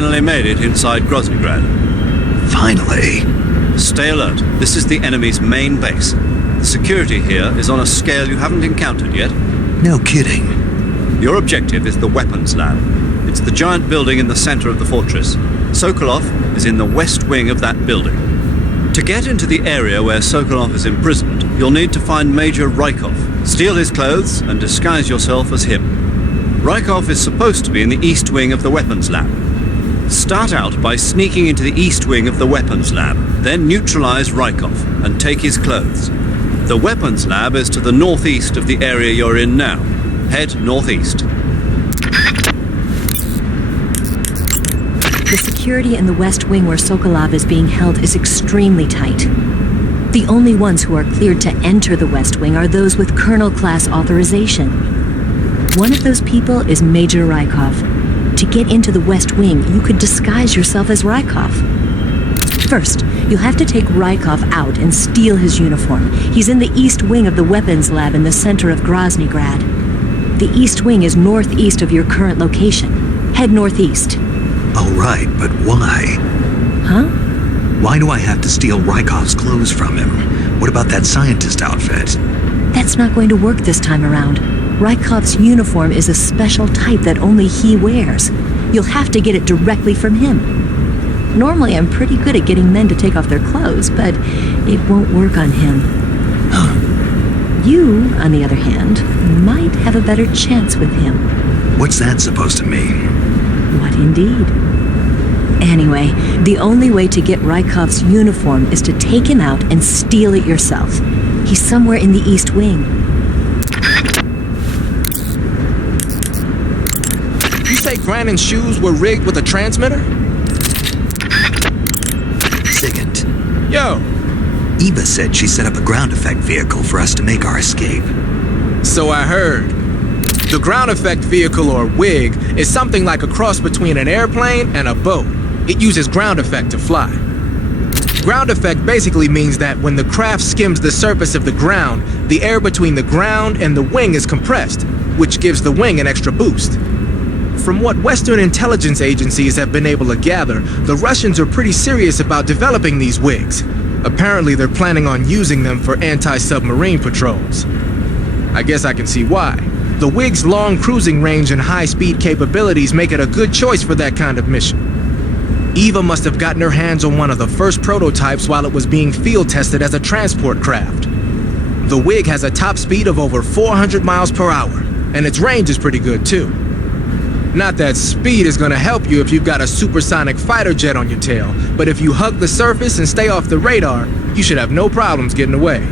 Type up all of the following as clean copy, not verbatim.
finally made it inside Groznyj Grad. Finally. Stay alert. This is the enemy's main base. The security here is on a scale you haven't encountered yet. No kidding. Your objective is the weapons lab. It's the giant building in the center of the fortress. Sokolov is in the west wing of that building. To get into the area where Sokolov is imprisoned, you'll need to find Major Rykov, steal his clothes, and disguise yourself as him. Rykov is supposed to be in the east wing of the weapons lab. Start out by sneaking into the east wing of the weapons lab, then neutralize Rykov and take his clothes. The weapons lab is to the northeast of the area you're in now. Head northeast. The security in the west wing where Sokolov is being held is extremely tight. The only ones who are cleared to enter the west wing are those with colonel-class authorization. One of those people is Major Rykov. To get into the west wing, you could disguise yourself as Rykov. First, you'll have to take Rykov out and steal his uniform. He's in the east wing of the weapons lab in the center of Groznyj Grad. The east wing is northeast of your current location. Head northeast. All right, but why? Huh? Why do I have to steal Rykov's clothes from him? What about that scientist outfit? That's not going to work this time around. Rykov's uniform is a special type that only he wears. You'll have to get it directly from him. Normally, I'm pretty good at getting men to take off their clothes, but it won't work on him. You, on the other hand, might have a better chance with him. What's that supposed to mean? What indeed? Anyway, the only way to get Rykov's uniform is to take him out and steal it yourself. He's somewhere in the east wing. You say Grandin's shoes were rigged with a transmitter? Second. Yo! Eva said she set up a ground effect vehicle for us to make our escape. So I heard. The ground effect vehicle, or WIG, is something like a cross between an airplane and a boat. It uses ground effect to fly. Ground effect basically means that when the craft skims the surface of the ground, the air between the ground and the wing is compressed, which gives the wing an extra boost. From what Western intelligence agencies have been able to gather, the Russians are pretty serious about developing these WIGs. Apparently they're planning on using them for anti-submarine patrols. I guess I can see why. The WIG's long cruising range and high-speed capabilities make it a good choice for that kind of mission. Eva must have gotten her hands on one of the first prototypes while it was being field tested as a transport craft. The WIG has a top speed of over 400 miles per hour, and its range is pretty good too. Not that speed is gonna help you if you've got a supersonic fighter jet on your tail, but if you hug the surface and stay off the radar, you should have no problems getting away.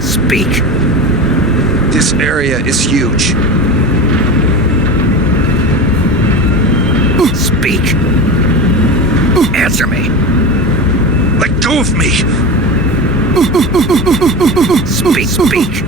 Speak. This area is huge. Speak. Answer me. Let go of me. Speak.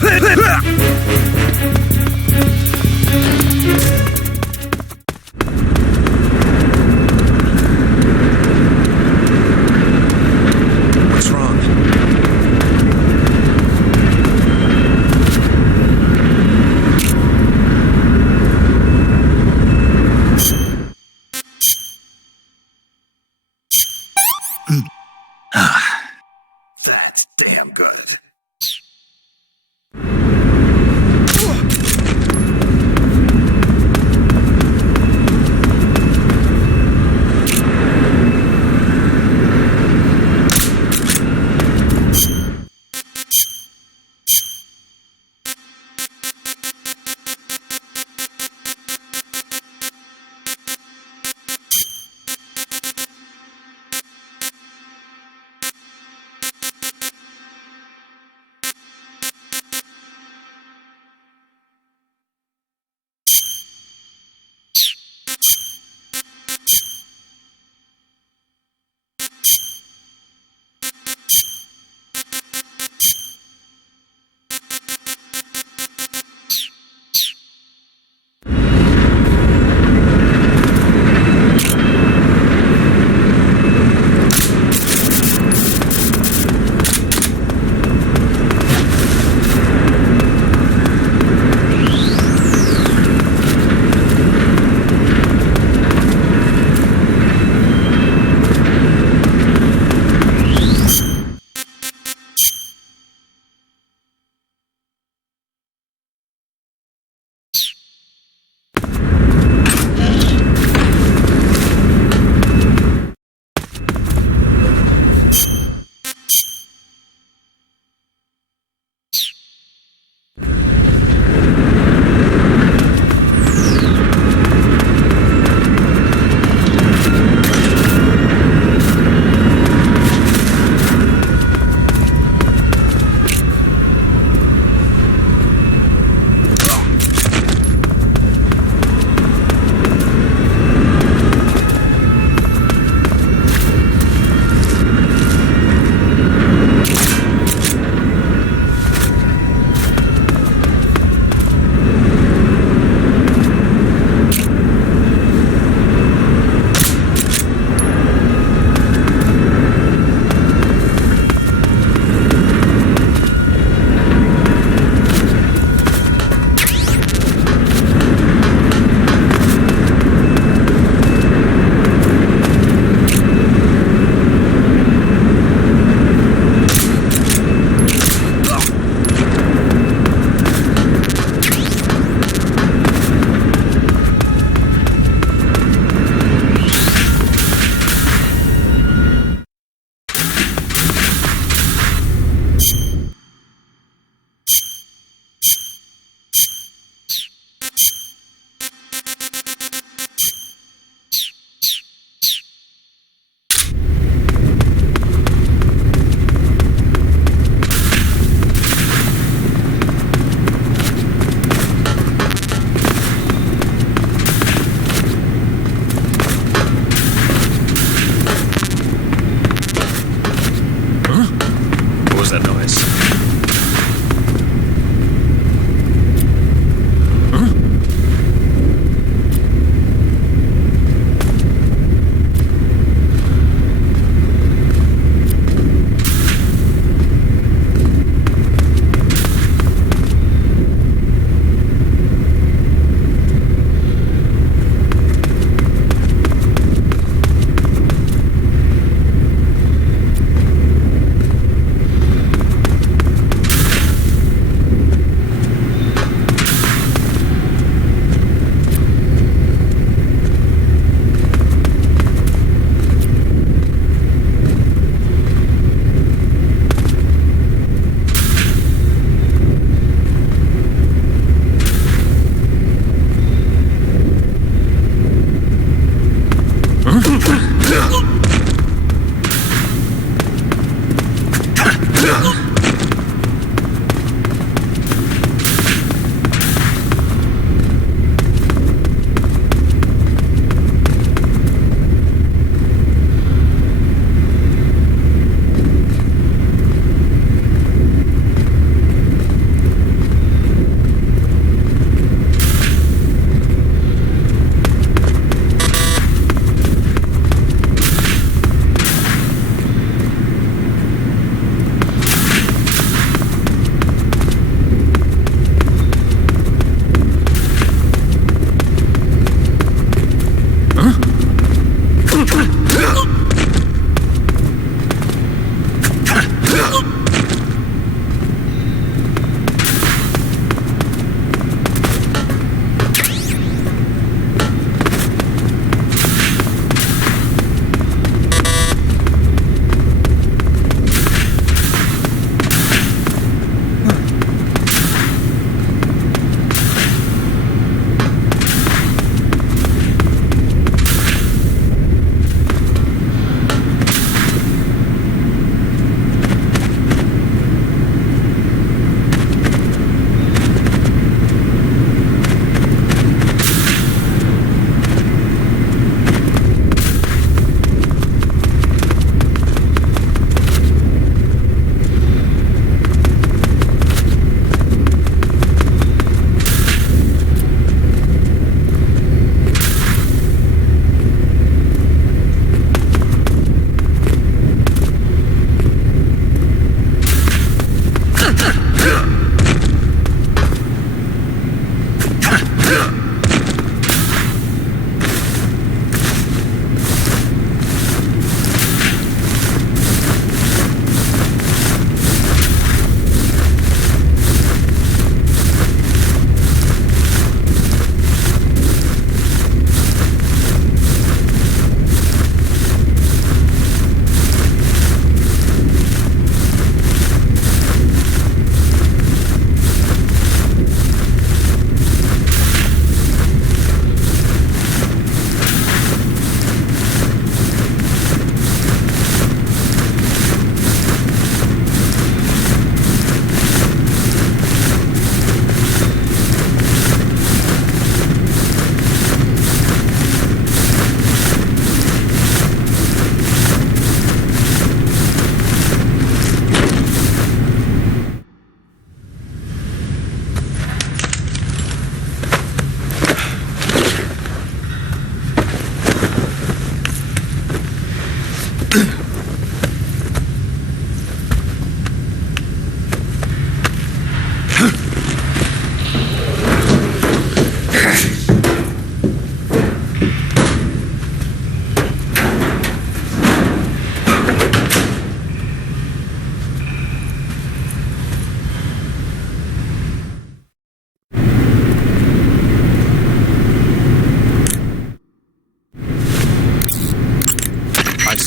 What's wrong? That's damn good.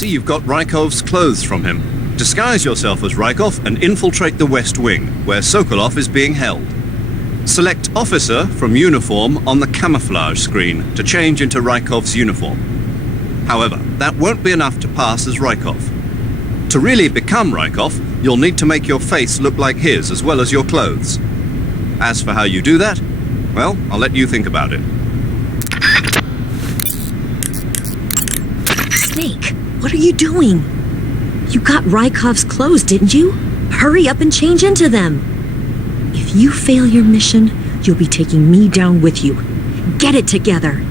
see you've got Rykov's clothes from him. Disguise yourself as Rykov and infiltrate the West Wing, where Sokolov is being held. Select Officer from Uniform on the camouflage screen to change into Rykov's uniform. However, that won't be enough to pass as Rykov. To really become Rykov, you'll need to make your face look like his as well as your clothes. As for how you do that, well, I'll let you think about it. Snake, what are you doing? You got Rykov's clothes, didn't you? Hurry up and change into them. If you fail your mission, you'll be taking me down with you. Get it together.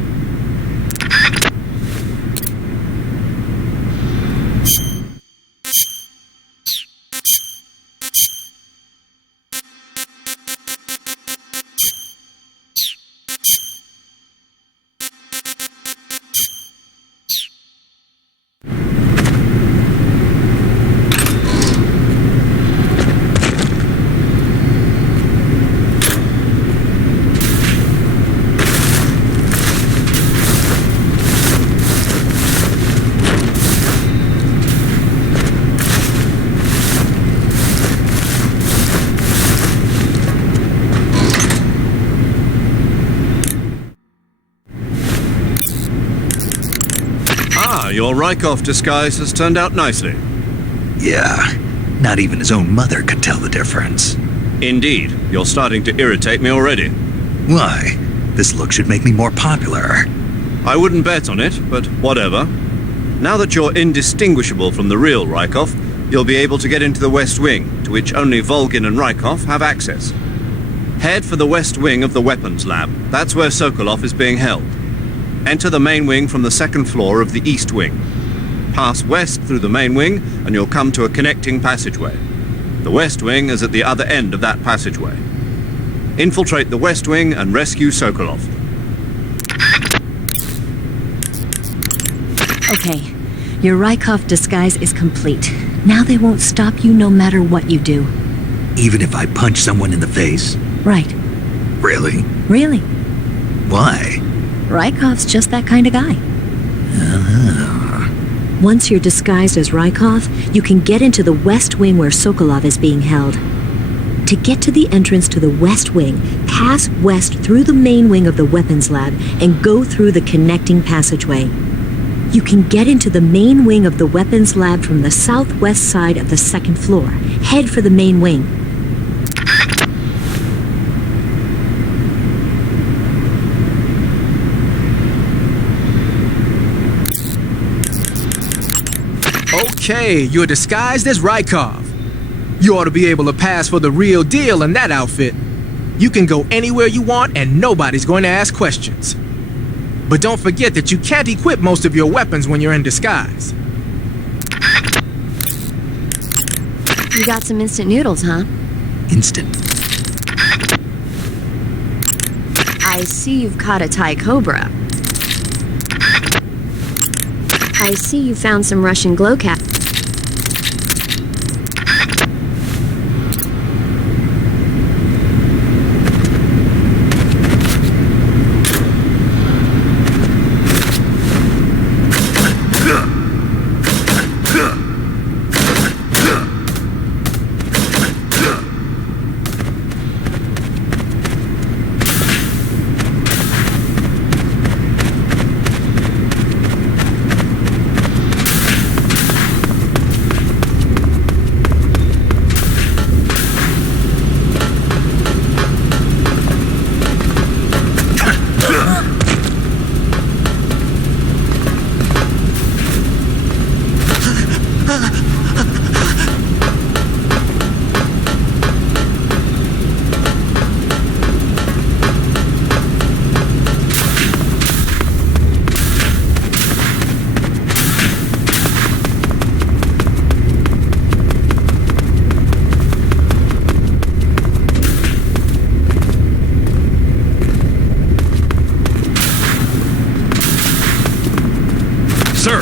Your Rykov disguise has turned out nicely. Yeah, not even his own mother could tell the difference. Indeed, you're starting to irritate me already. Why? This look should make me more popular. I wouldn't bet on it, but whatever. Now that you're indistinguishable from the real Rykov, you'll be able to get into the West Wing, to which only Volgin and Rykov have access. Head for the West Wing of the weapons lab. That's where Sokolov is being held. Enter the main wing from the second floor of the East Wing. Pass west through the main wing, and you'll come to a connecting passageway. The West Wing is at the other end of that passageway. Infiltrate the West Wing and rescue Sokolov. Okay, your Rykov disguise is complete. Now they won't stop you no matter what you do. Even if I punch someone in the face? Right. Really? Really. Why? Rykov's just that kind of guy. Once you're disguised as Rykov, you can get into the West Wing where Sokolov is being held. To get to the entrance to the West Wing, pass west through the main wing of the weapons lab and go through the connecting passageway. You can get into the main wing of the weapons lab from the southwest side of the second floor. Head for the main wing. Okay, you're disguised as Rykov. You ought to be able to pass for the real deal in that outfit. You can go anywhere you want and nobody's going to ask questions. But don't forget that you can't equip most of your weapons when you're in disguise. You got some instant noodles, huh? Instant. I see you've caught a Thai Cobra. I see you found some Russian glow cap. Sir!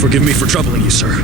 Forgive me for troubling you, sir.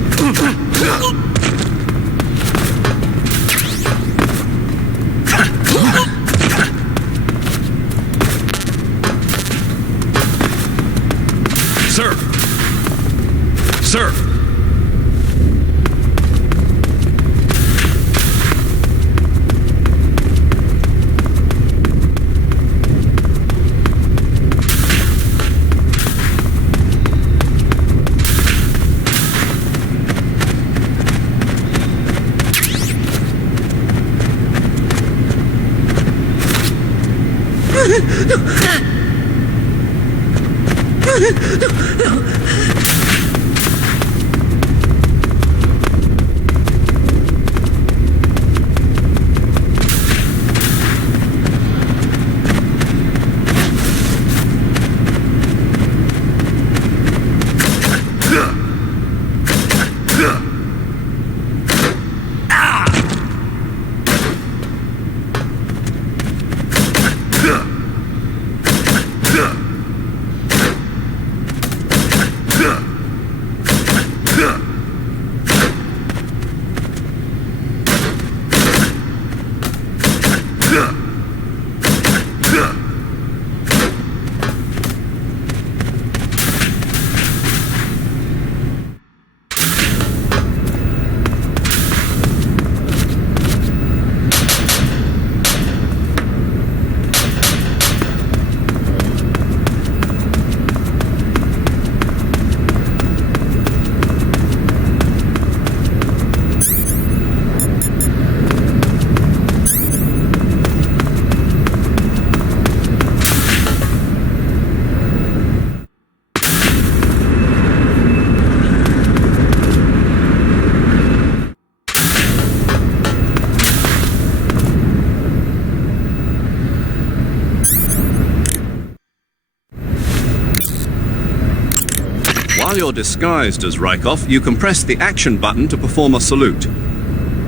While you're disguised as Rykov, you can press the action button to perform a salute.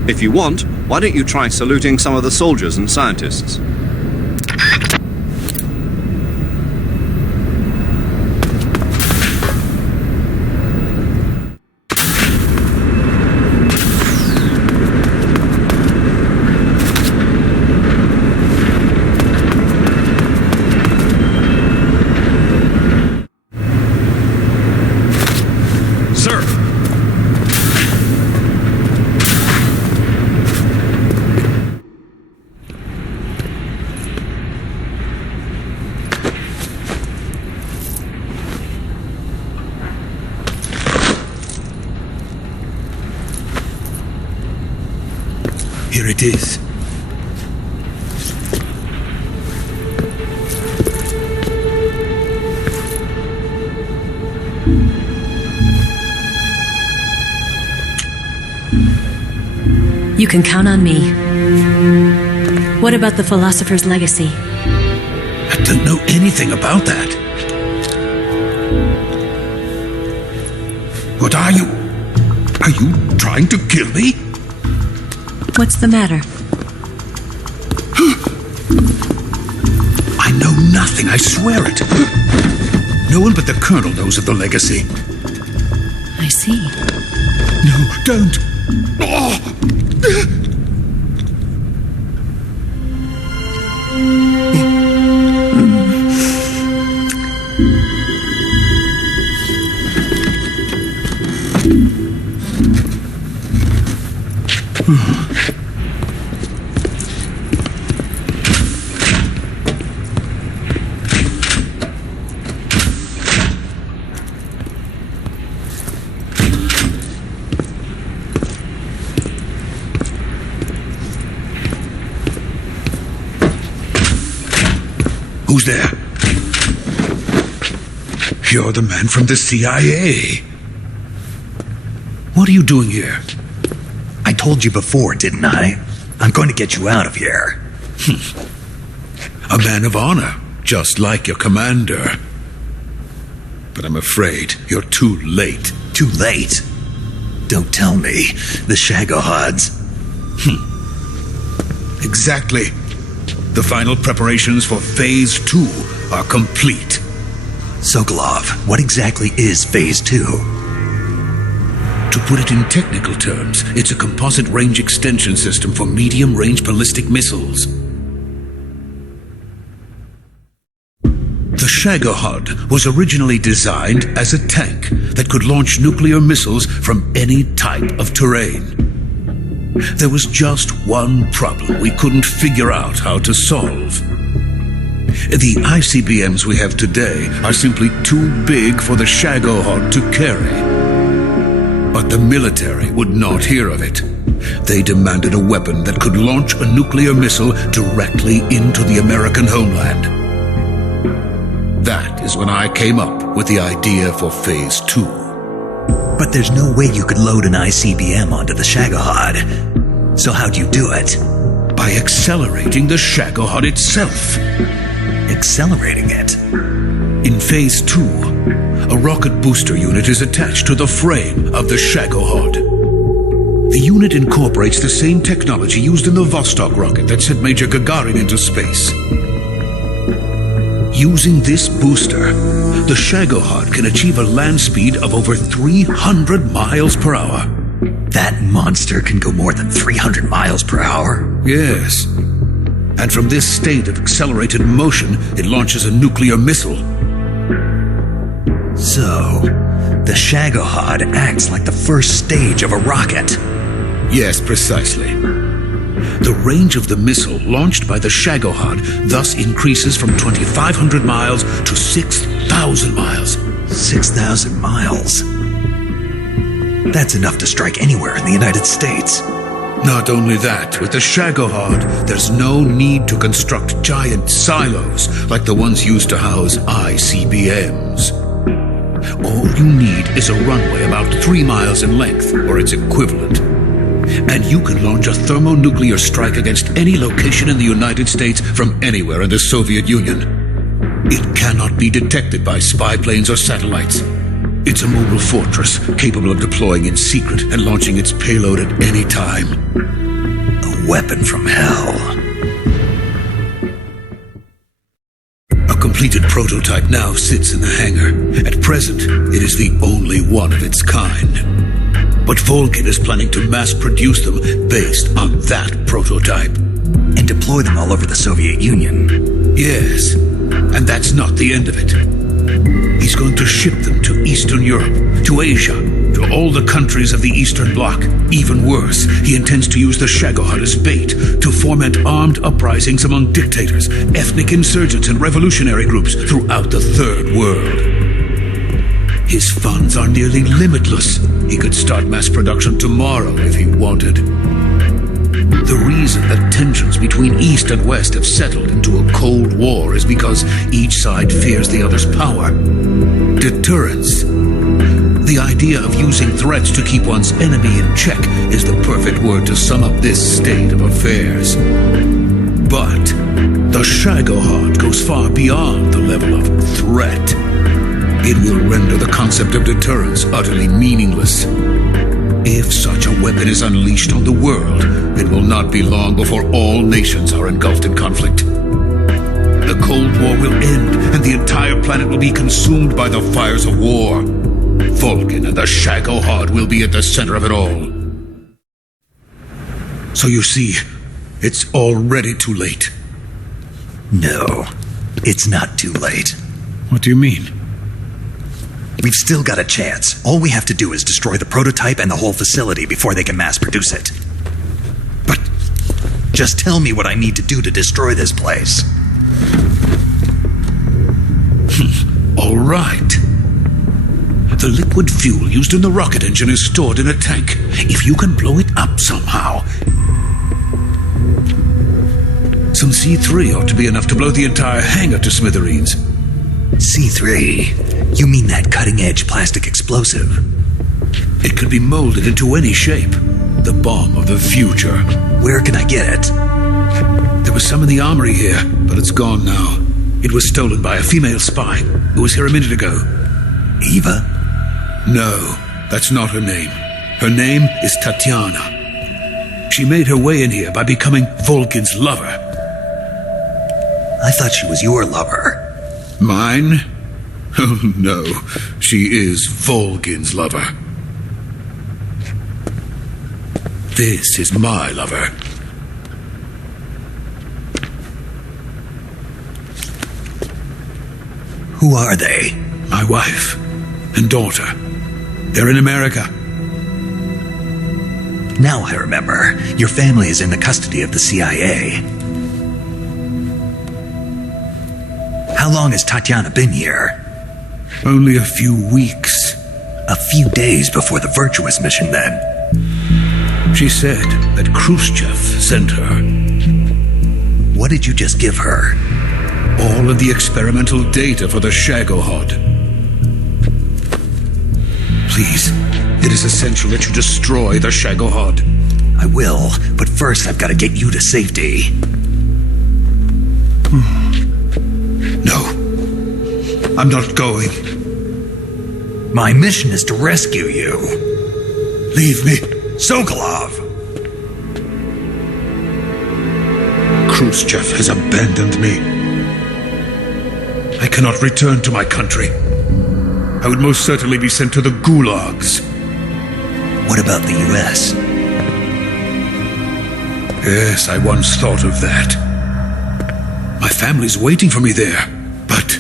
If you want, why don't you try saluting some of the soldiers and scientists? Here it is. You can count on me. What about the philosopher's legacy? I don't know anything about that. What are you? Are you trying to kill me? What's the matter? I know nothing, I swear it. No one but the Colonel knows of the legacy. I see. No, don't. Oh. Who's there? You're the man from the CIA. What are you doing here? I told you before, didn't I? I'm going to get you out of here. A man of honor, just like your commander. But I'm afraid you're too late. Too late? Don't tell me. The Shagohods. Exactly. The final preparations for Phase 2 are complete. Sokolov, what exactly is Phase 2? To put it in technical terms, it's a composite range extension system for medium-range ballistic missiles. The Shagohod was originally designed as a tank that could launch nuclear missiles from any type of terrain. There was just one problem we couldn't figure out how to solve. The ICBMs we have today are simply too big for the Shagohod to carry. But the military would not hear of it. They demanded a weapon that could launch a nuclear missile directly into the American homeland. That is when I came up with the idea for Phase 2. But there's no way you could load an ICBM onto the Shagohod. So how'd you do it? By accelerating the Shagohod itself. Accelerating it? In Phase 2, a rocket booster unit is attached to the frame of the Shagohod. The unit incorporates the same technology used in the Vostok rocket that sent Major Gagarin into space. Using this booster, the Shagohod can achieve a land speed of over 300 miles per hour. That monster can go more than 300 miles per hour? Yes. And from this state of accelerated motion, it launches a nuclear missile. So, the Shagohod acts like the first stage of a rocket. Yes, precisely. The range of the missile launched by the Shagohod thus increases from 2,500 miles to 6,000 miles. 6,000 miles? That's enough to strike anywhere in the United States. Not only that, with the Shagohod, there's no need to construct giant silos like the ones used to house ICBMs. All you need is a runway about 3 miles in length, or its equivalent. And you can launch a thermonuclear strike against any location in the United States from anywhere in the Soviet Union. It cannot be detected by spy planes or satellites. It's a mobile fortress capable of deploying in secret and launching its payload at any time. A weapon from hell. A completed prototype now sits in the hangar. At present, it is the only one of its kind. But Volgin is planning to mass produce them based on that prototype. And deploy them all over the Soviet Union. Yes, and that's not the end of it. He's going to ship them to Eastern Europe, to Asia, to all the countries of the Eastern Bloc. Even worse, he intends to use the Shagohod as bait to foment armed uprisings among dictators, ethnic insurgents, and revolutionary groups throughout the Third World. His funds are nearly limitless. He could start mass production tomorrow if he wanted. The reason that tensions between East and West have settled into a Cold War is because each side fears the other's power. Deterrence. The idea of using threats to keep one's enemy in check is the perfect word to sum up this state of affairs. But the Shagohod goes far beyond the level of threat. It will render the concept of deterrence utterly meaningless. If such a weapon is unleashed on the world, it will not be long before all nations are engulfed in conflict. The Cold War will end, and the entire planet will be consumed by the fires of war. Volgin and the Shagohod will be at the center of it all. So you see, it's already too late. No, it's not too late. What do you mean? We've still got a chance. All we have to do is destroy the prototype and the whole facility before they can mass produce it. But just tell me what I need to do to destroy this place. All right. The liquid fuel used in the rocket engine is stored in a tank. If you can blow it up somehow, some C3 ought to be enough to blow the entire hangar to smithereens. C3? You mean that cutting-edge plastic explosive? It could be molded into any shape. The bomb of the future. Where can I get it? There was some in the armory here, but it's gone now. It was stolen by a female spy who was here a minute ago. Eva? No, that's not her name. Her name is Tatiana. She made her way in here by becoming Volgin's lover. I thought she was your lover. Mine? Oh, no. She is Volgin's lover. This is my lover. Who are they? My wife and daughter. They're in America. Now I remember. Your family is in the custody of the CIA. How long has Tatiana been here? Only a few weeks. A few days before the Virtuous mission, then. She said that Khrushchev sent her. What did you just give her? all of the experimental data for the Shagohod. Please, it is essential that you destroy the Shagohod. I will, but first I've got to get you to safety. No, I'm not going. My mission is to rescue you. Leave me. Sokolov! Groznyj has abandoned me. I cannot return to my country. I would most certainly be sent to the gulags. What about the U.S.? Yes, I once thought of that. My family's waiting for me there. But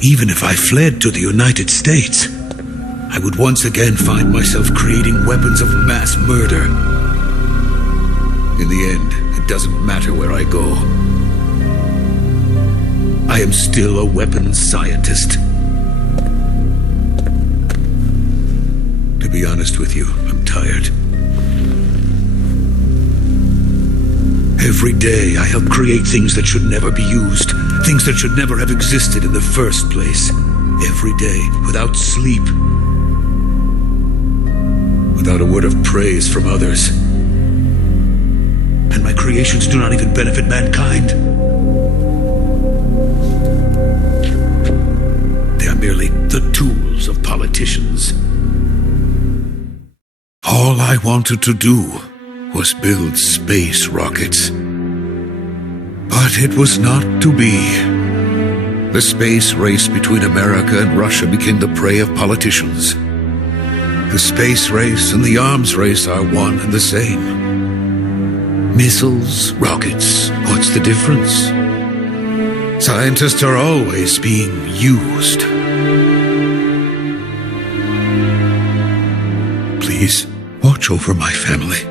even if I fled to the United States, I would once again find myself creating weapons of mass murder. In the end, it doesn't matter where I go. I am still a weapons scientist. To be honest with you, I'm tired. Every day I help create things that should never be used, things that should never have existed in the first place. Every day, without sleep, without a word of praise from others. And my creations do not even benefit mankind. They are merely the tools of politicians. All I wanted to do was build space rockets. But it was not to be. The space race between America and Russia became the prey of politicians. The space race and the arms race are one and the same. Missiles, rockets, what's the difference? Scientists are always being used. Please, watch over my family.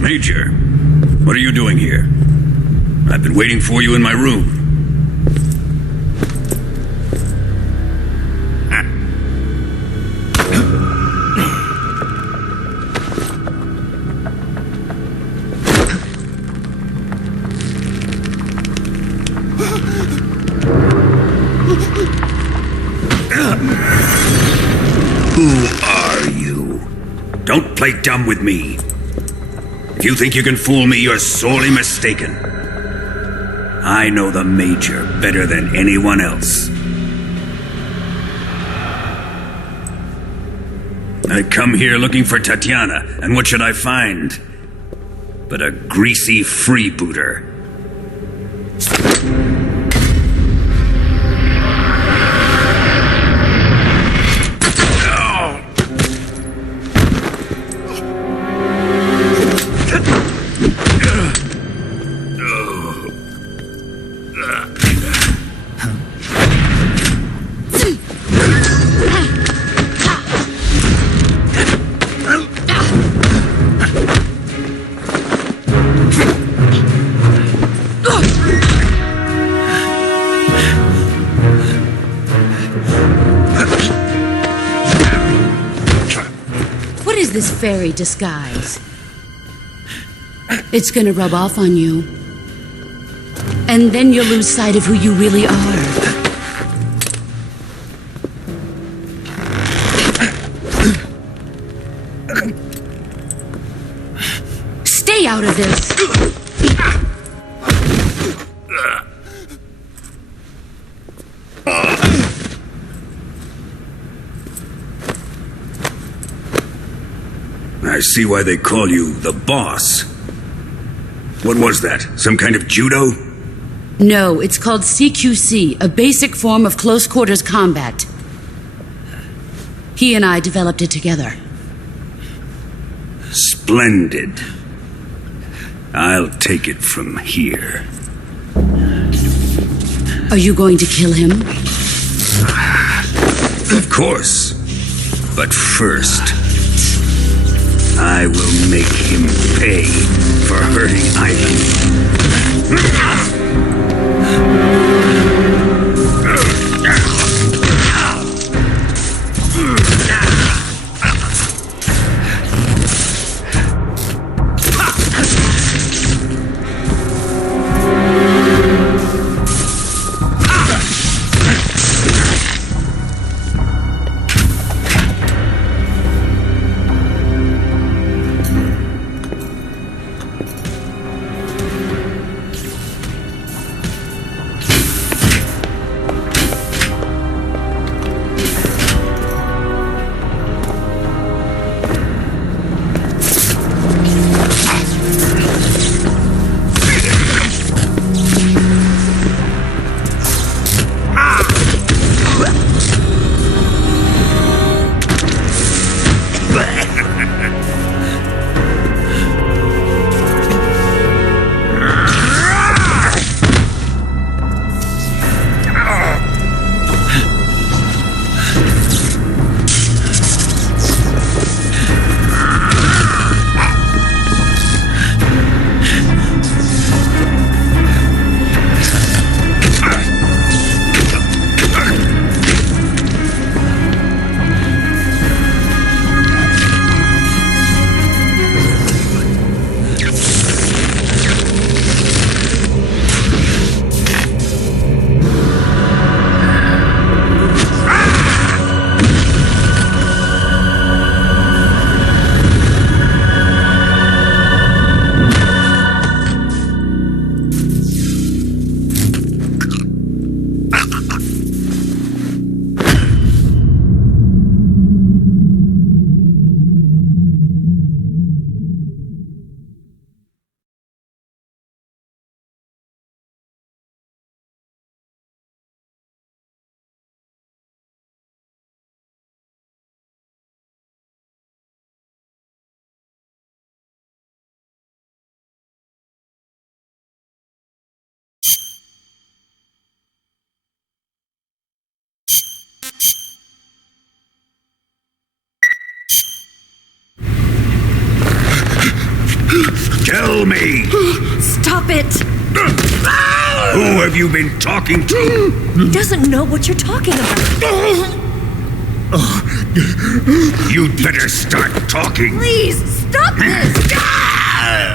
Major, what are you doing here? I've been waiting for you in my room. Who are you? Don't play dumb with me. If you think you can fool me, you're sorely mistaken. I know the Major better than anyone else. I come here looking for Tatiana, and what should I find? But a greasy freebooter. This fairy disguise. It's gonna rub off on you. And then you'll lose sight of who you really are. Stay out of this! I see why they call you the boss. What was that? Some kind of judo? No, it's called CQC, a basic form of close quarters combat. He and I developed it together. Splendid. I'll take it from here. Are you going to kill him? Of course. But first, I will make him pay for hurting Ivan. Tell me! Stop it! Who have you been talking to? He doesn't know what you're talking about. You'd better start talking. Please, stop this!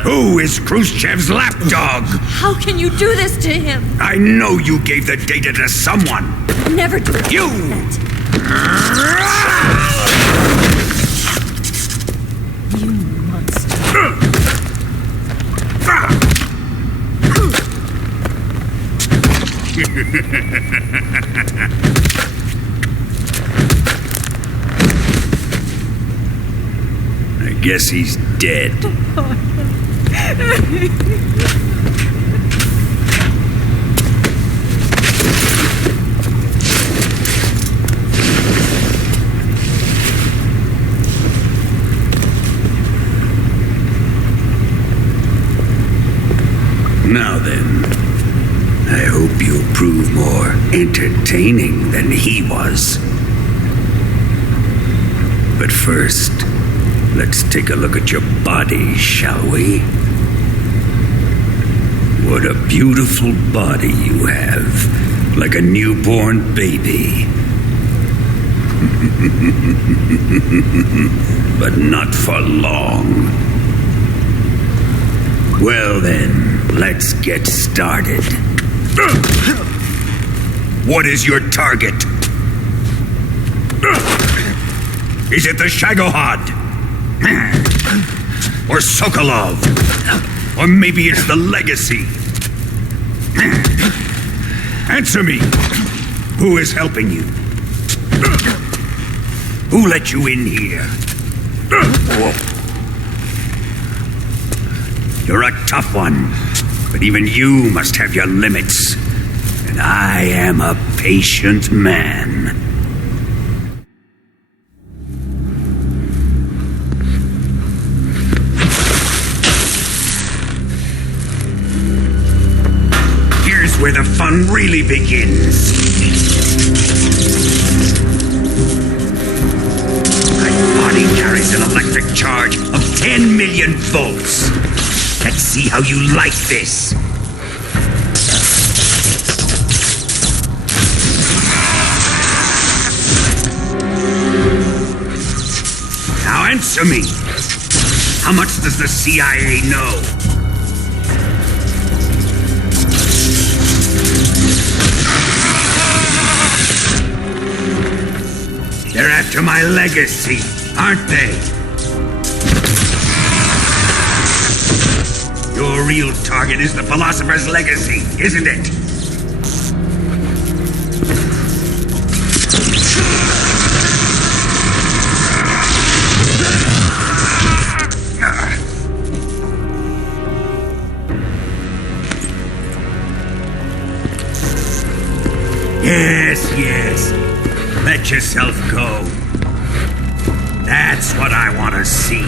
Who is Khrushchev's lapdog? How can you do this to him? I know you gave the data to someone. Never do it. You! You monster. I guess he's dead. Now then, I hope you'll prove more entertaining than he was. But first, let's take a look at your body, shall we? What a beautiful body you have, like a newborn baby. But not for long. Well then, let's get started. What is your target? Is it the Shagohod? Or Sokolov? Or maybe it's the Legacy? Answer me! Who is helping you? Who let you in here? You're a tough one, but even you must have your limits. And I am a patient man. Here's where the fun really begins. My body carries an electric charge of 10 million volts. Let's see how you like this. Now answer me. How much does the CIA know? They're after my legacy, aren't they? Your real target is the philosopher's legacy, isn't it? Yes. Let yourself go. That's what I want to see.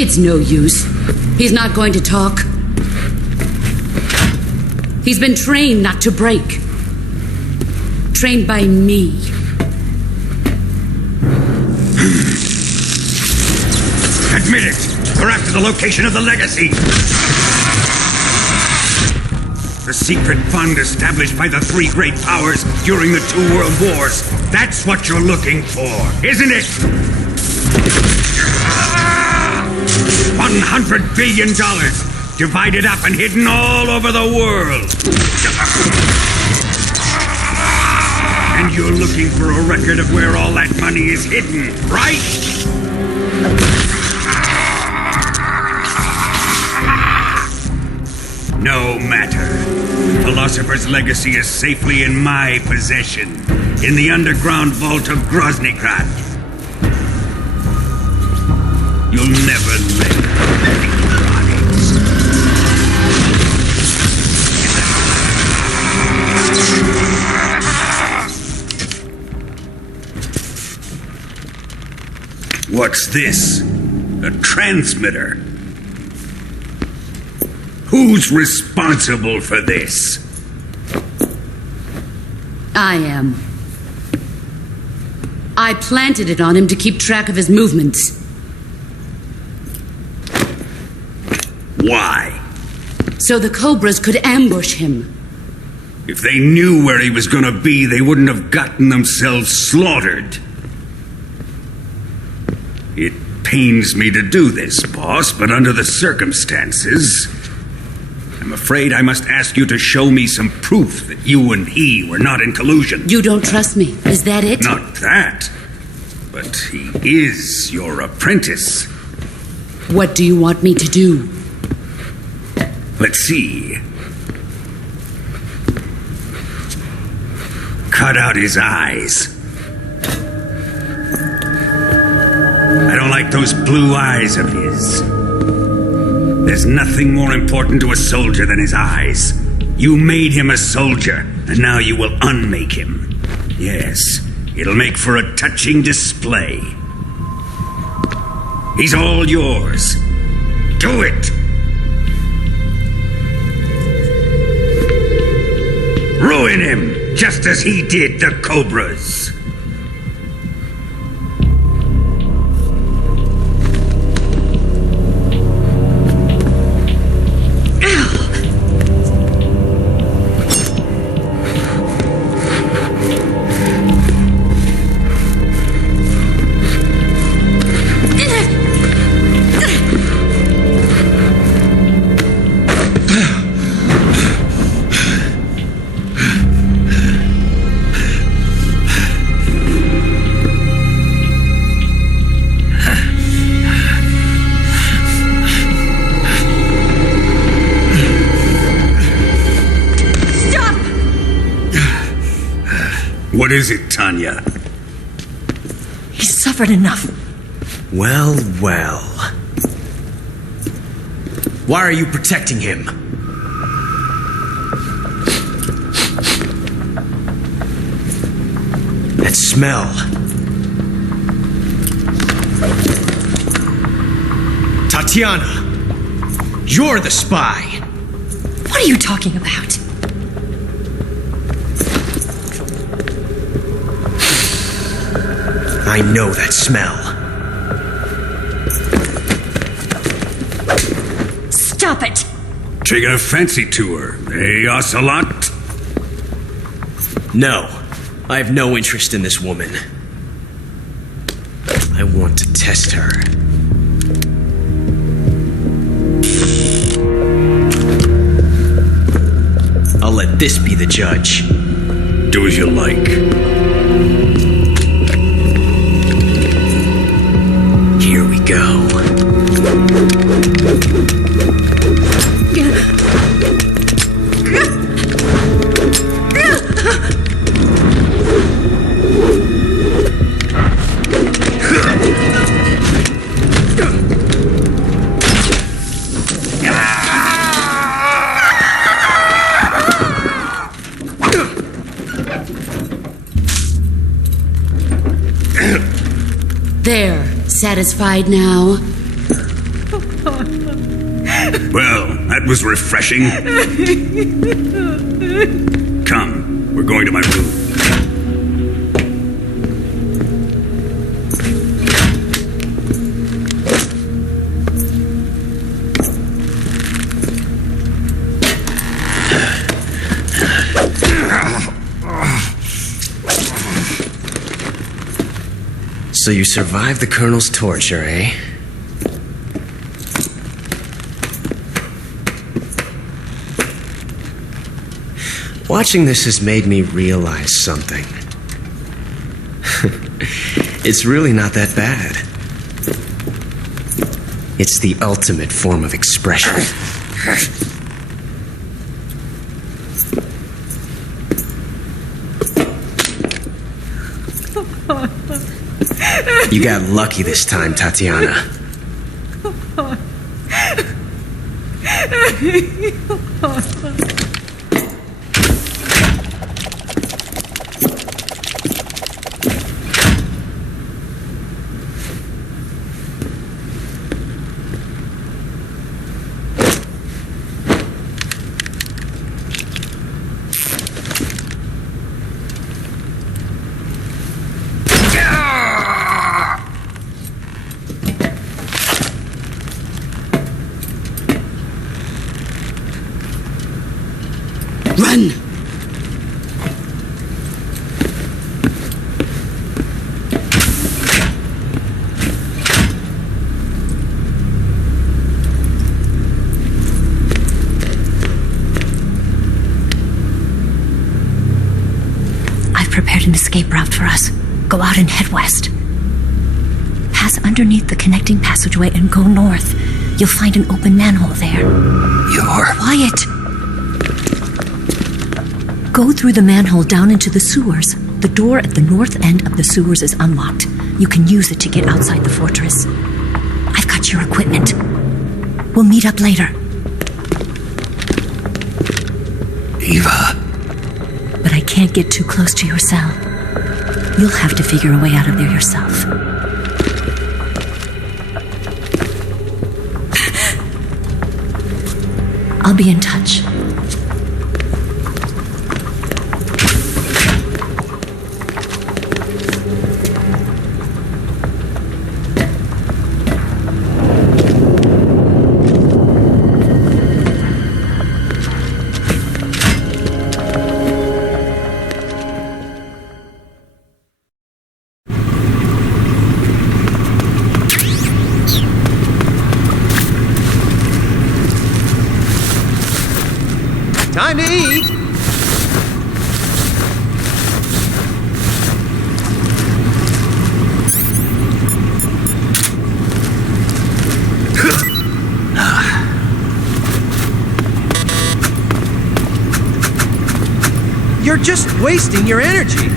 It's no use. He's not going to talk. He's been trained not to break. Trained by me. Admit it! We're after the location of the legacy! The secret fund established by the three great powers during the 2 world wars. That's what you're looking for, isn't it? $100 billion, divided up and hidden all over the world. And you're looking for a record of where all that money is hidden, right? No matter. Philosopher's legacy is safely in my possession, in the underground vault of Groznyj Grad. You'll never live electronics. What's this? A transmitter? Who's responsible for this? I am. I planted it on him to keep track of his movements. Why? So the Cobras could ambush him. If they knew where he was gonna be, they wouldn't have gotten themselves slaughtered. It pains me to do this, boss, but under the circumstances, I'm afraid I must ask you to show me some proof that you and he were not in collusion. You don't trust me, is that it? Not that, but he is your apprentice. What do you want me to do? Let's see. Cut out his eyes. I don't like those blue eyes of his. There's nothing more important to a soldier than his eyes. You made him a soldier, and now you will unmake him. Yes, it'll make for a touching display. He's all yours. Do it! Ruin him, just as he did the Cobras. What is it, Tanya? He's suffered enough. Well. Why are you protecting him? That smell. Tatiana! You're the spy! What are you talking about? I know that smell. Stop it! Taking a fancy to her, eh, Ocelot? No, I have no interest in this woman. I want to test her. I'll let this be the judge. Do as you like. Here we go. There, satisfied now? Well, that was refreshing. Come, we're going to my room. So you survived the Colonel's torture, eh? Watching this has made me realize something. It's really not that bad. It's the ultimate form of expression. You got lucky this time, Tatiana. Run! I've prepared an escape route for us. Go out and head west. Pass underneath the connecting passageway and go north. You'll find an open manhole there. You're... Quiet! Go through the manhole down into the sewers. The door at the north end of the sewers is unlocked. You can use it to get outside the fortress. I've got your equipment. We'll meet up later. Eva. But I can't get too close to your cell. You'll have to figure a way out of there yourself. I'll be in touch. Time to eat! You're just wasting your energy.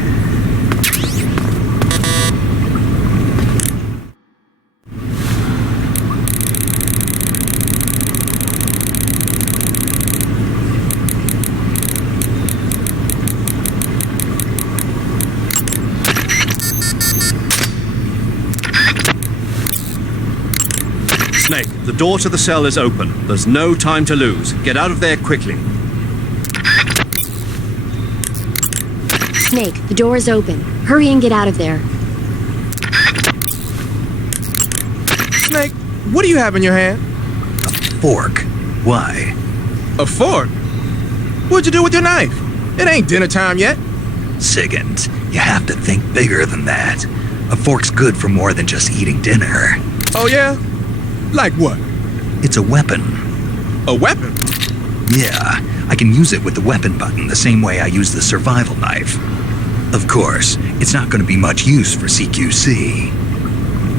Snake, the door to the cell is open. There's no time to lose. Get out of there quickly. Snake, the door is open. Hurry and get out of there. Snake, what do you have in your hand? Fork. Why? A fork? What'd you do with your knife? It ain't dinner time yet. Siggins, you have to think bigger than that. A fork's good for more than just eating dinner. Oh yeah? Like what? It's a weapon. A weapon? Yeah, I can use it with the weapon button the same way I use the survival knife. Of course, it's not going to be much use for CQC.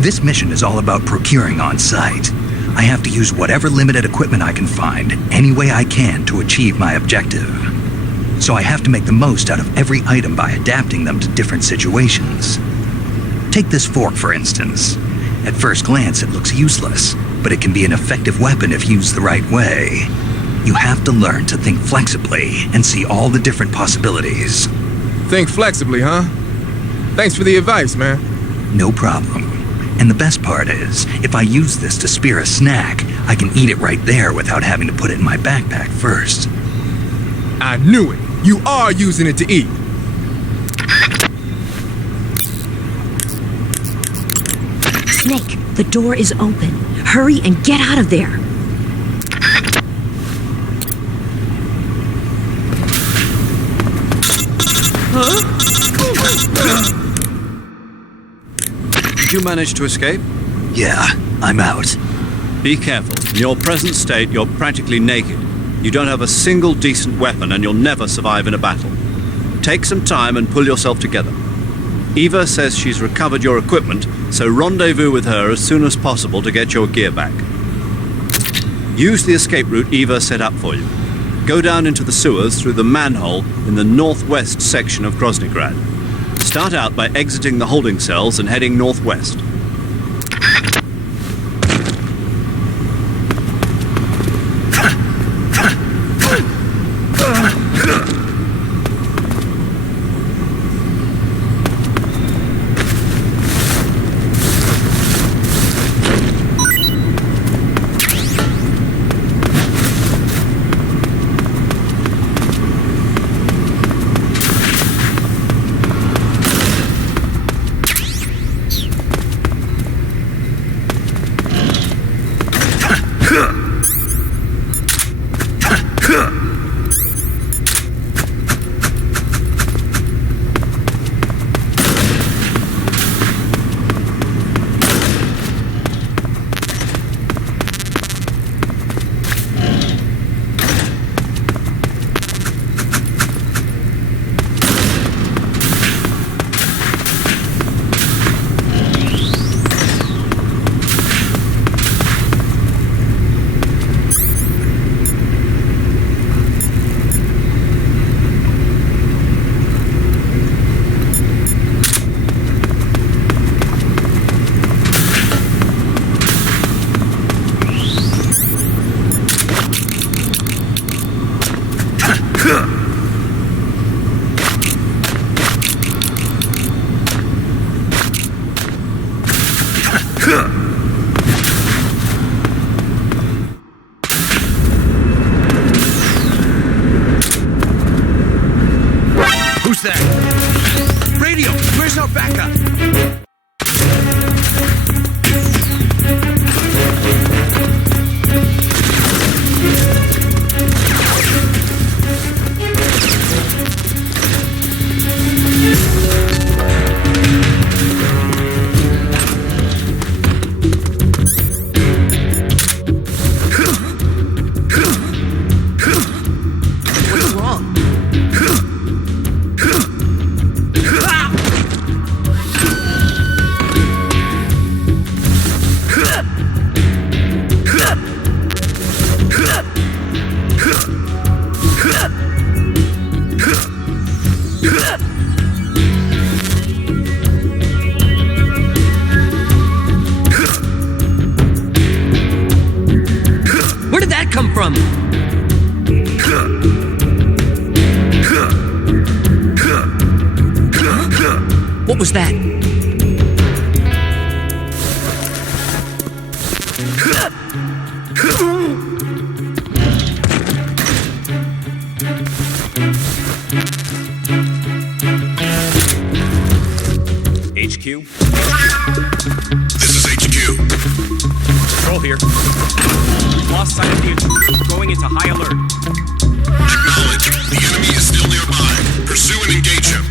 This mission is all about procuring on site. I have to use whatever limited equipment I can find, any way I can, to achieve my objective. So I have to make the most out of every item by adapting them to different situations. Take this fork, for instance. At first glance, it looks useless, but it can be an effective weapon if used the right way. You have to learn to think flexibly and see all the different possibilities. Think flexibly, huh? Thanks for the advice, man. No problem. And the best part is, if I use this to spear a snack, I can eat it right there without having to put it in my backpack first. I knew it. You are using it to eat. Snake, the door is open. Hurry and get out of there. Did you manage to escape? Yeah, I'm out. Be careful. In your present state, you're practically naked. You don't have a single decent weapon, and you'll never survive in a battle. Take some time and pull yourself together. Eva says she's recovered your equipment, so rendezvous with her as soon as possible to get your gear back. Use the escape route Eva set up for you. Go down into the sewers through the manhole in the northwest section of Groznyj Grad. Start out by exiting the holding cells and heading northwest. Who's that? Radio, where's our backup? Where did that come from? What was that? HQ? This is HQ. Control here. Lost sight of the intruder, going into high alert. Acknowledge. The enemy is still nearby. Pursue and engage him.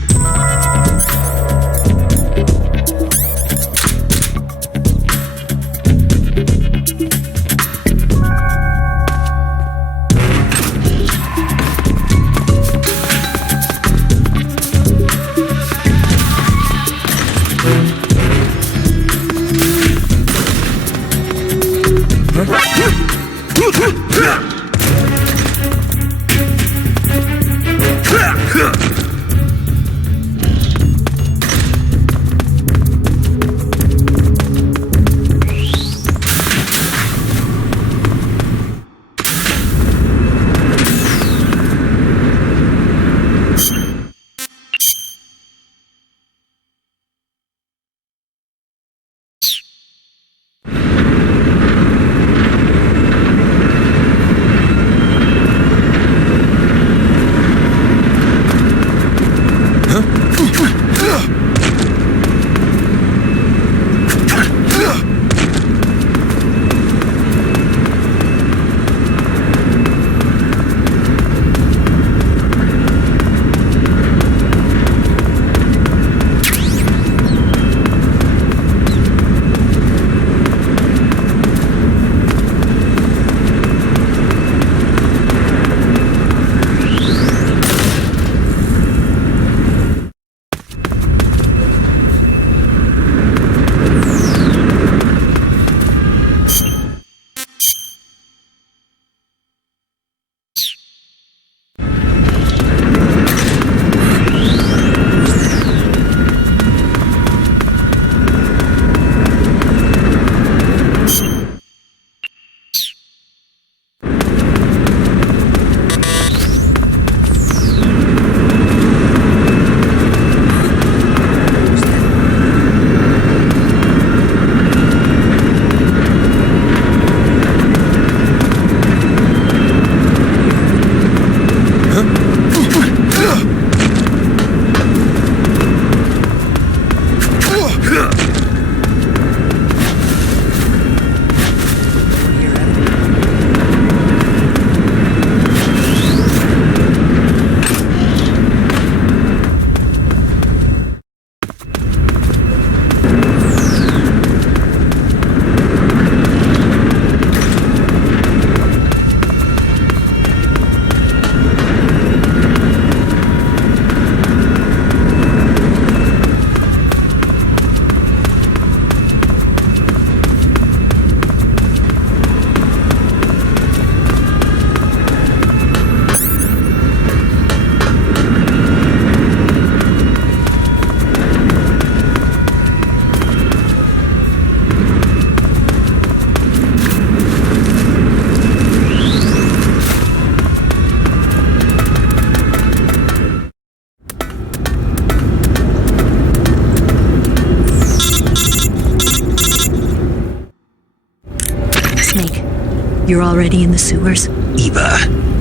You're already in the sewers? Eva.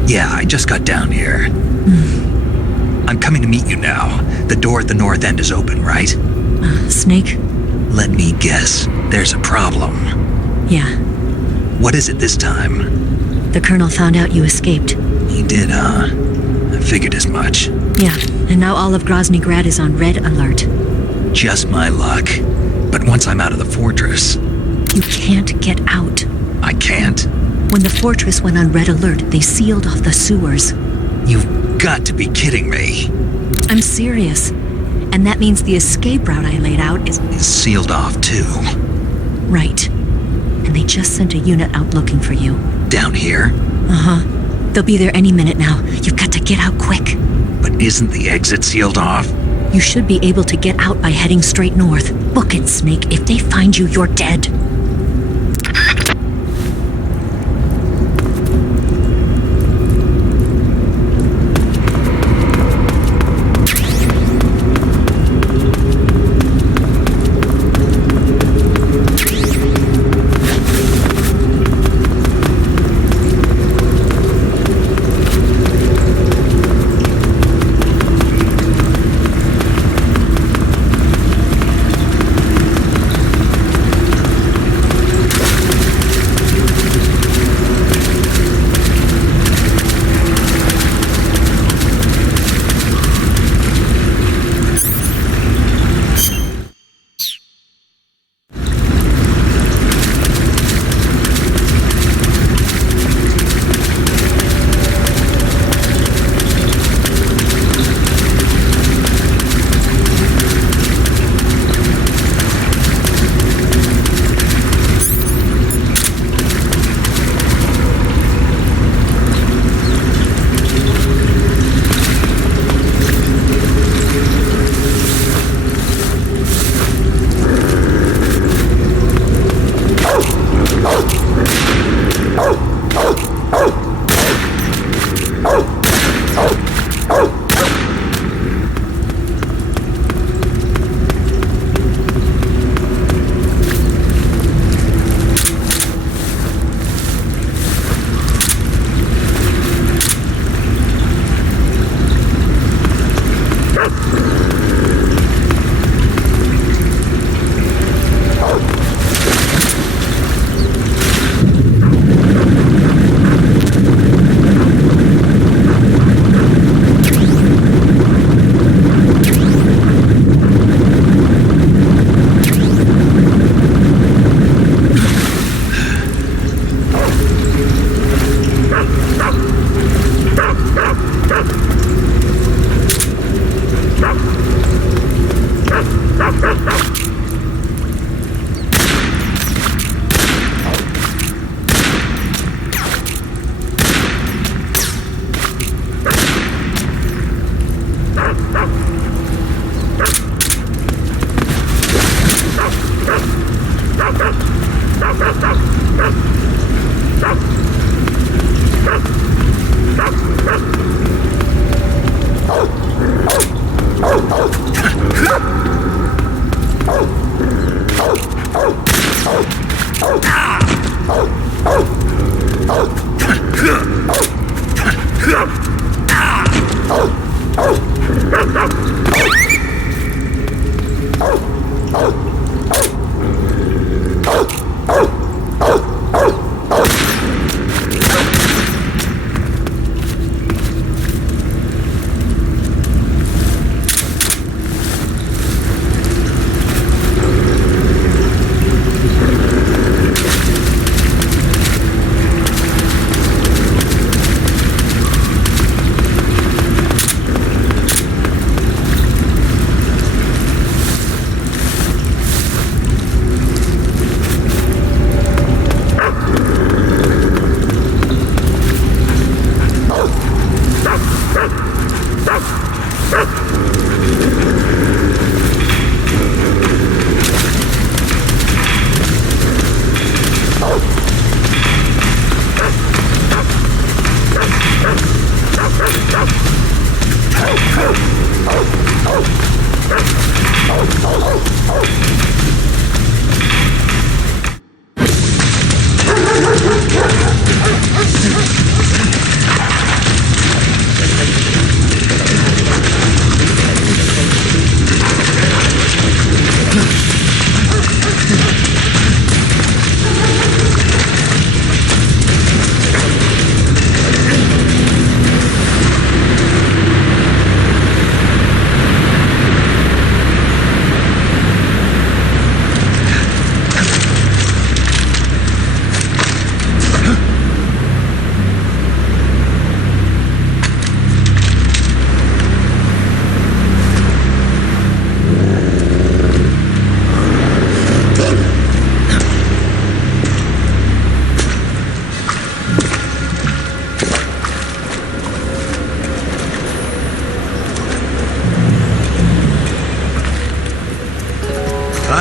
Yeah, I just got down here. I'm coming to meet you now. The door at the north end is open, right? Snake? Let me guess. There's a problem. Yeah. What is it this time? The Colonel found out you escaped. He did, huh? I figured as much. Yeah, and now all of Groznyj Grad is on red alert. Just my luck. But once I'm out of the fortress... You can't get out. I can't? When the fortress went on red alert, they sealed off the sewers. You've got to be kidding me. I'm serious. And that means the escape route I laid out is sealed off, too. Right. And they just sent a unit out looking for you. Down here? Uh-huh. They'll be there any minute now. You've got to get out quick. But isn't the exit sealed off? You should be able to get out by heading straight north. Book it, Snake. If they find you, you're dead.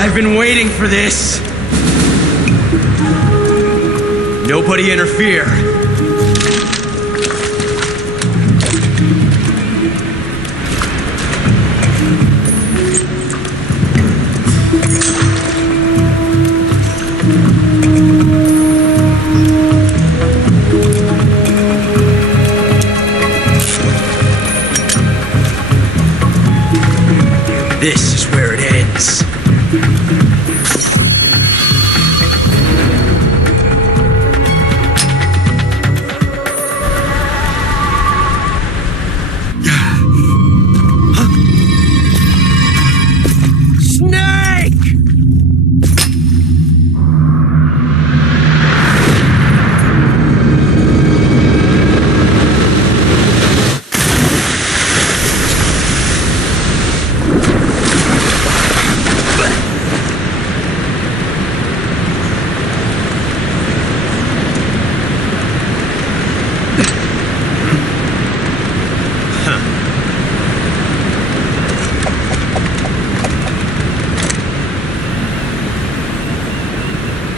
I've been waiting for this. Nobody interfere. This is where it ends.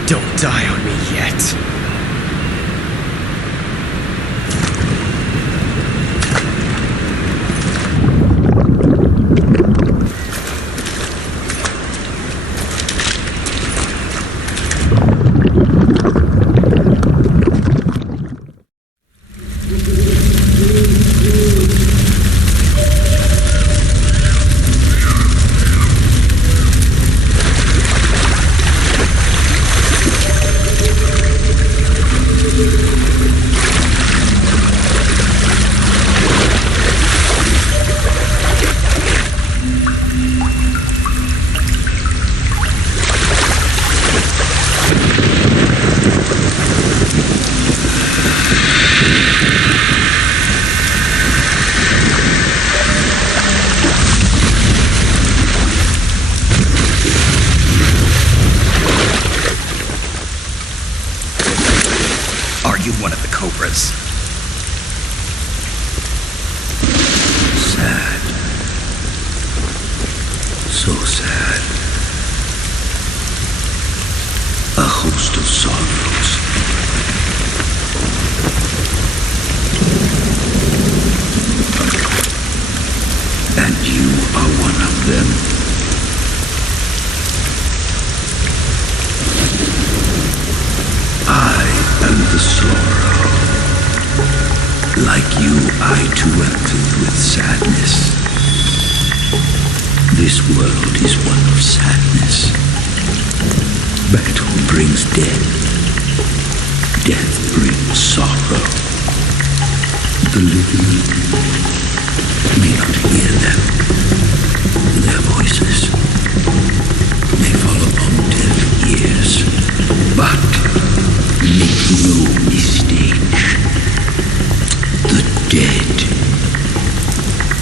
Don't die on me yet. One of the Cobras. Sad. So sad. A host of sorrows. And you are one of them. I am the sorrow. Like you, I too am filled with sadness. This world is one of sadness. Battle brings death. Death brings sorrow. The living may not hear them. Their voices may fall upon deaf ears. But make no mistake. The dead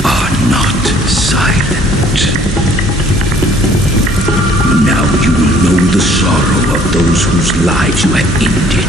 are not silent. Now you will know the sorrow of those whose lives you have ended.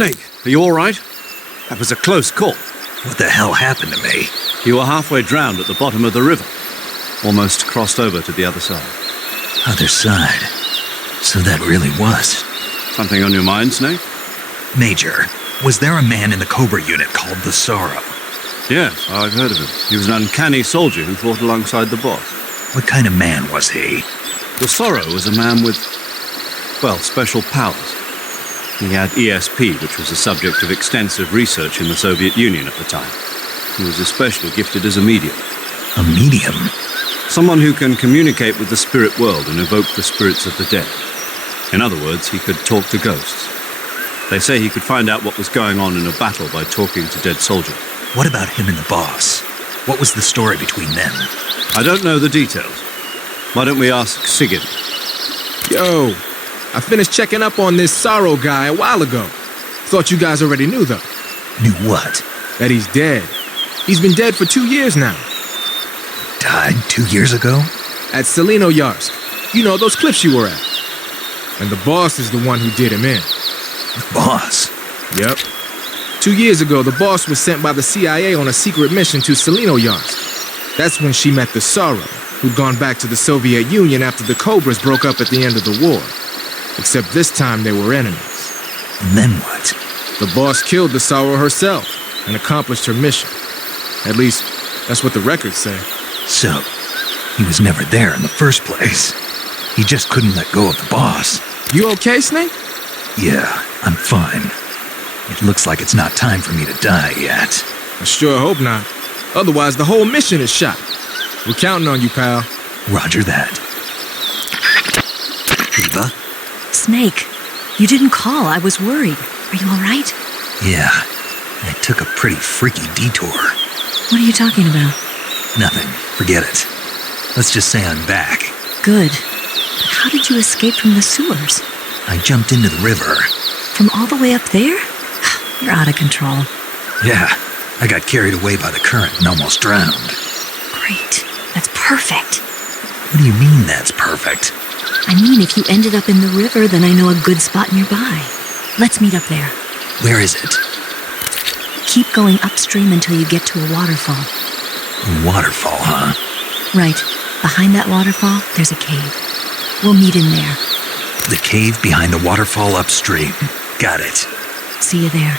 Snake, are you all right? That was a close call. What the hell happened to me? You were halfway drowned at the bottom of the river. Almost crossed over to the other side. Other side? So that really was. Something on your mind, Snake? Major, was there a man in the Cobra unit called the Sorrow? Yes, I've heard of him. He was an uncanny soldier who fought alongside the boss. What kind of man was he? The Sorrow was a man with, well, special powers. He had ESP, which was the subject of extensive research in the Soviet Union at the time. He was especially gifted as a medium. A medium? Someone who can communicate with the spirit world and evoke the spirits of the dead. In other words, he could talk to ghosts. They say he could find out what was going on in a battle by talking to dead soldiers. What about him and the boss? What was the story between them? I don't know the details. Why don't we ask Sigurd? Yo, I finished checking up on this Sorrow guy a while ago. Thought you guys already knew, though. Knew what? That he's dead. He's been dead for 2 years now. Died 2 years ago? At Selinoyarsk. You know, those cliffs you were at. And the boss is the one who did him in. The boss? Yep. 2 years ago, the boss was sent by the CIA on a secret mission to Selinoyarsk. That's when she met the Sorrow, who'd gone back to the Soviet Union after the Cobras broke up at the end of the war. Except this time they were enemies. And then what? The boss killed the Sorrow herself and accomplished her mission. At least, that's what the records say. So, he was never there in the first place. He just couldn't let go of the boss. You okay, Snake? Yeah, I'm fine. It looks like it's not time for me to die yet. I sure hope not. Otherwise, the whole mission is shot. We're counting on you, pal. Roger that. Eva? Snake, you didn't call. I was worried. Are you all right? Yeah, I took a pretty freaky detour. What are you talking about? Nothing. Forget it. Let's just say I'm back. Good. But how did you escape from the sewers? I jumped into the river. From all the way up there? You're out of control. Yeah, I got carried away by the current and almost drowned. Great. That's perfect. What do you mean that's perfect? I mean, if you ended up in the river, then I know a good spot nearby. Let's meet up there. Where is it? Keep going upstream until you get to a waterfall. A waterfall, huh? Right. Behind that waterfall, there's a cave. We'll meet in there. The cave behind the waterfall upstream. Got it. See you there.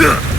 Huh.